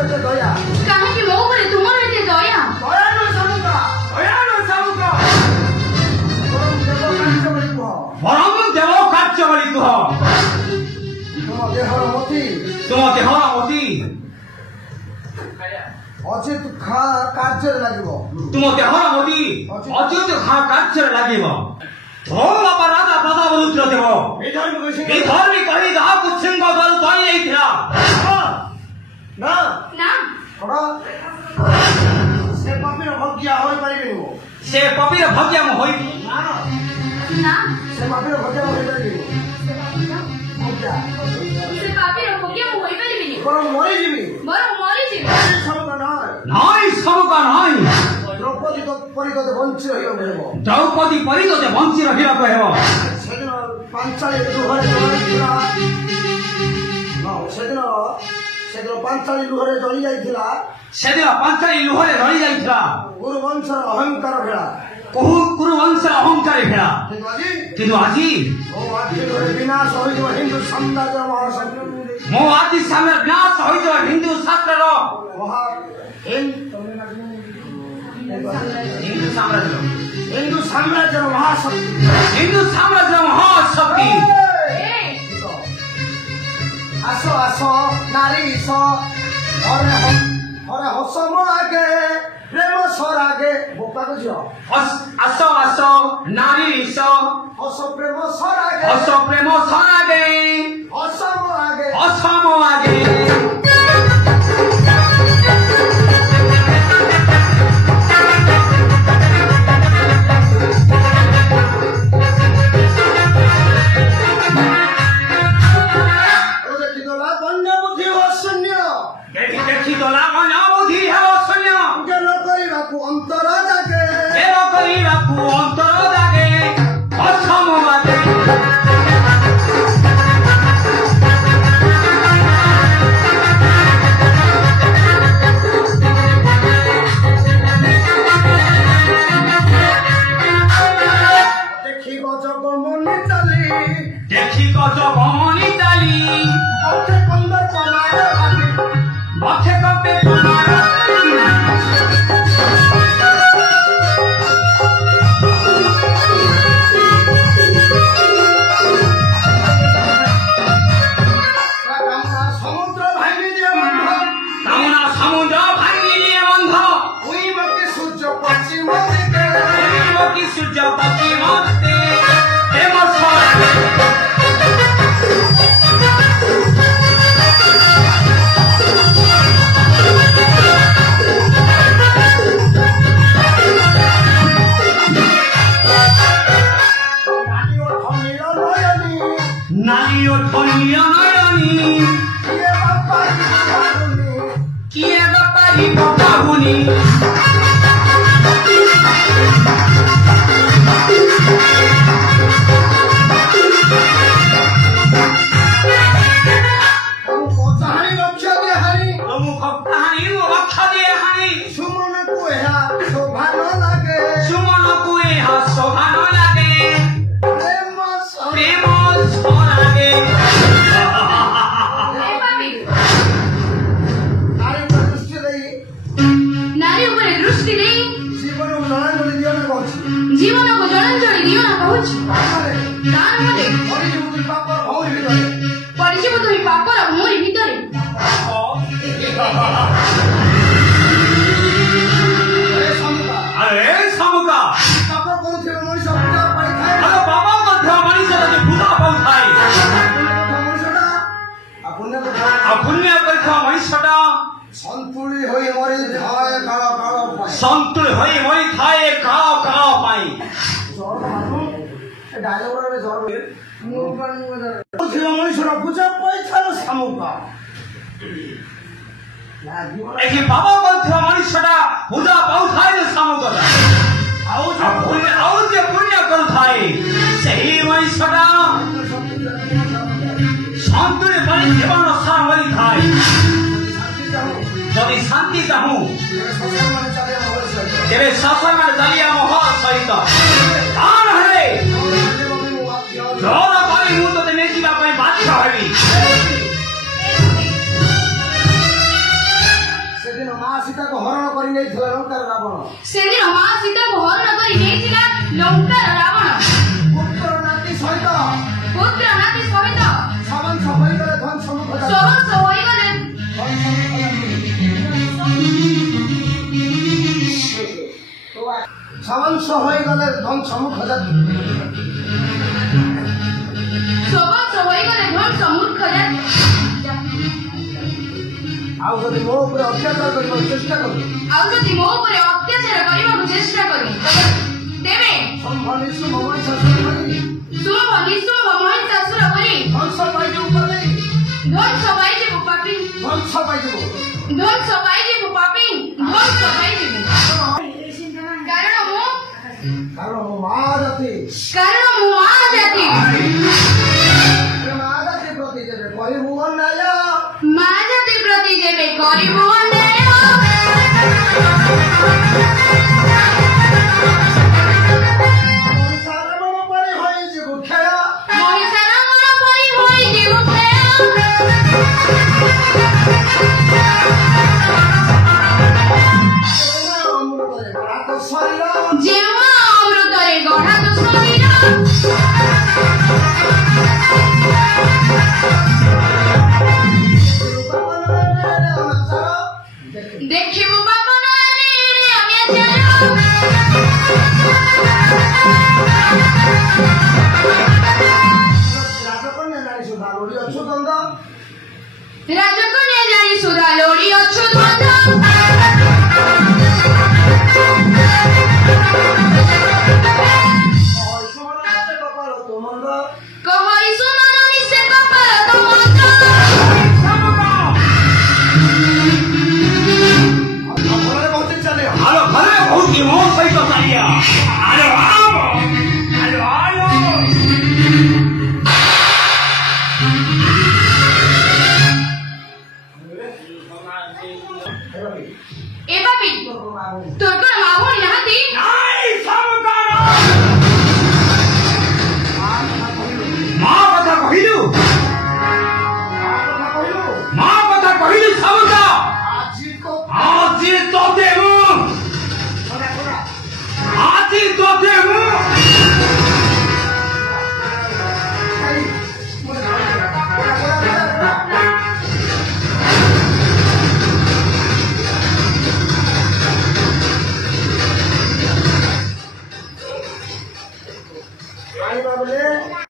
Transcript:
ଏତେ ଦୟା? କାହିଁକି ମୋ ଉପରେ ତୁମର ଏତେ ଦୟା? ଦୟା ନୁହେଁ ସାମୁକା, ଦୟା ନୁହେଁ ସାମୁକା। ବରଂ ଦେବ କାର୍ଯ୍ୟ ବୋଲି କୁହ। ତୁମ ଦେହର ମତି ଅଜିତ କାର୍ଯ୍ୟରେ ଲାଗିବ। ତୁମ ଦେହର ମତି ଅଜିତ କାର୍ଯ୍ୟରେ ଲାଗିବ। ଧୋ ବାପା ରାଜା ପ୍ରତାପ ରୁଦ୍ର ଦେବ ଏ ଧର୍ମୀ କହି ଯାହାକୁ ସିଂହ ଦଳ ତଳି ଯାଇଥିଲା ନା ସେ ପପିର ଭଗ୍ୟା ହୋଇପାରିବେନି। ସେ ପପିର ଭଗ୍ୟା ମୁଁ ହୋଇ ସେ ପାପିର ଭଗ୍ୟା ମୁଁ ହୋଇପାରିବିନି। ବରଂ ମରିଯିବି। ନାଇଁ ସବୁକା ନାଇଁ। ଦ୍ରୌପଦୀ ପରି ତତେ ବଞ୍ଚି ରହିବାକୁ ହେବ। ଦ୍ରୌପଦୀ ପରି ତତେ ବଞ୍ଚି ରହିବାକୁ ହେବ। ସେଦିନ ପାଞ୍ଚାଳି ଲୁହରେ ଜଳିଯାଇଥିଲା। ସେଦିନ ପାଞ୍ଚାଳି ଲୁହରେ ଜଳି ଯାଇଥିଲା। କୁରୁବଂଶର ଅହଙ୍କାର ଭେଳା। କୁରୁବଂଶର ଅହଙ୍କାର ଭେଳା। କିନ୍ତୁ ଆଜି ବିନାଶ ହୋଇଯିବ ହିନ୍ଦୁ ସାମ୍ରାଜ୍ୟ ମହାଶକ୍ତି। ମୋ ଆଜି ସାମ୍ରାଜ୍ୟ ବିନାଶ ହୋଇଯିବ ହିନ୍ଦୁ ଶାସ୍ତ୍ରର ହିନ୍ଦୁ ସାମ୍ରାଜ୍ୟର ମହାଶକ୍ତି। ଆସ ଆସ ନାରୀ ଘରେ ହସ ମୋ ଆଗେ ପ୍ରେମ ସରାଗେ। ବୋପାକୁ ଝିଅ ଆସ ନାରୀ ହସ ପ୍ରେମ ସରାଗେ। ହସ ମୋ ଆଗେ। सीता को हरण करी नहीं थिला लंकार रावण से दिन मां सीता को हरण करी नेथिला लंकार रावण पुत्र नाती सहित छवन छपई गले धन सम्मुख होई गले छवन होई गले धन सम्मुख आउ जदि मो ऊपर अत्याचार करबा चेष्टा करू तेबे संभलिसु भगवान शासन करी ध्वंस पाई जेबो पापी कारण मो मां जाति प्रति जेबे करी भुवन नाया सारमण परे होई जेबो खेया अमृतरे रात शरीर देखिबो राजकन्या जानी सुधा लोड़ी अच्छु द्वंद कहई सुमन निसे कपाल तुमंद हेलो भले बहुत की मौत सही तो चाहिए हेलो आओ ए बापी तोर को मां भोली नहाती नहीं सब